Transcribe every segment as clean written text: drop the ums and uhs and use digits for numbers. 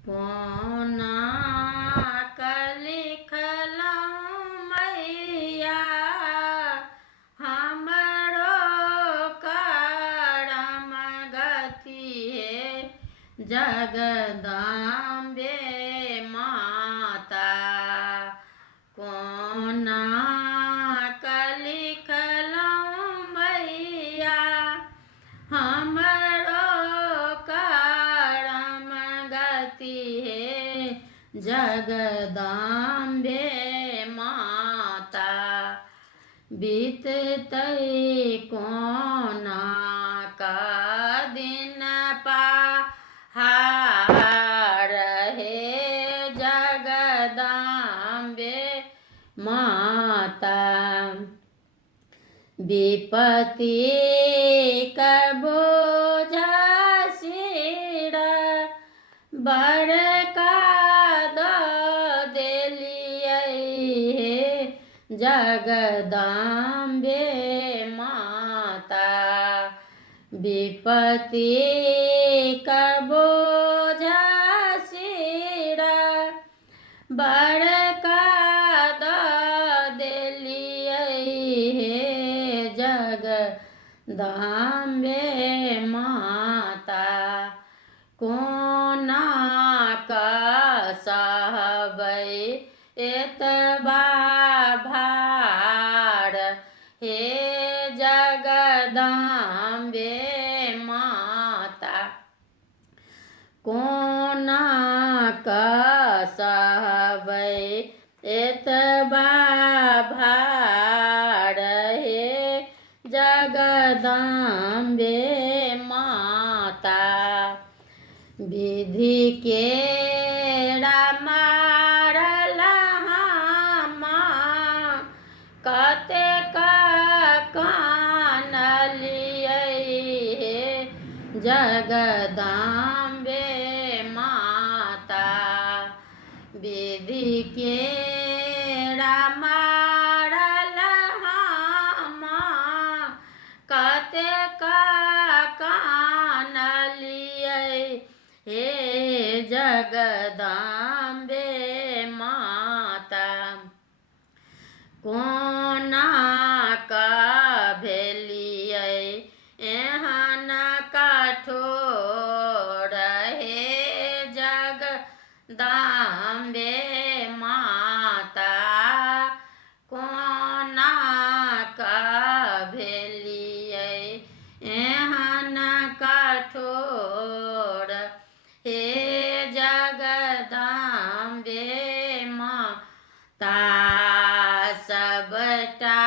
कोना लिखलहुँ मैया हमरो करम गति हे जगदम्बे माता। कोना लिखलहुँ मैया हमरो करम गति हे जगदम्बे माता। बीततै कोना दिन पहाड़ हे जगदम्बे माता। विपत्ति बोझा सिर बड़का दऽ देलियै हे जगदम्बे माता। विपत्ति बोझा सिर बड़का दऽ देलियै हे जगदम्बे माता। कोना सहबै एतबा भार हे जगदम्बे माता। कोना सहबै एतबा भार हे जगदम्बे माता। विधि केरा मारल हम कतेक कानलियै हे जगदम्बे माता। विधि केरा मारल हम कतेक कानलियै हे जगदम्बे माता। कोना भेलियै एहन कठोर हे जगदम्बे माता। कोना भेलियै एहन कठोर हे जगदम्बे माता। सबटा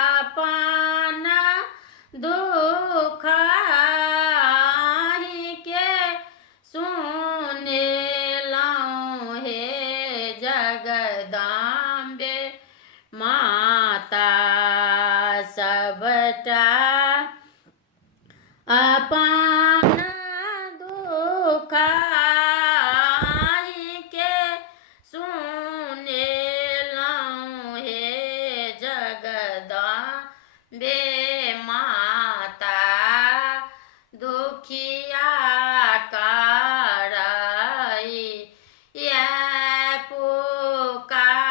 अपन दुख अहिंके सुनेलहुँ हे जगदम्बे माता। सबटा अपन दुख अहिंके सुनेलहुँ हे जगदम्बे माता। दुखिया करई ये पुकार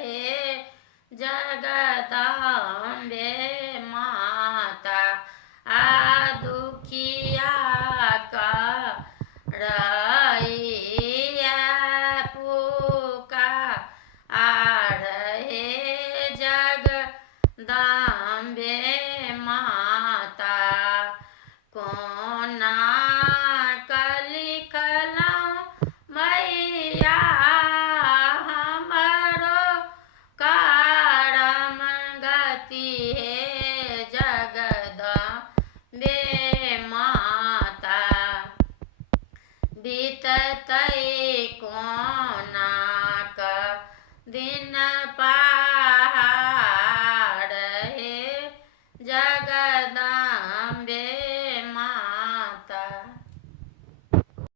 हे जगदम्बे माता। दुखिया करई ये पुकार हे जगदम्बे माता। कोना लिखलहुँ मैया हमरो करम गति हे जगदम्बे माता। बीततै कोना दिन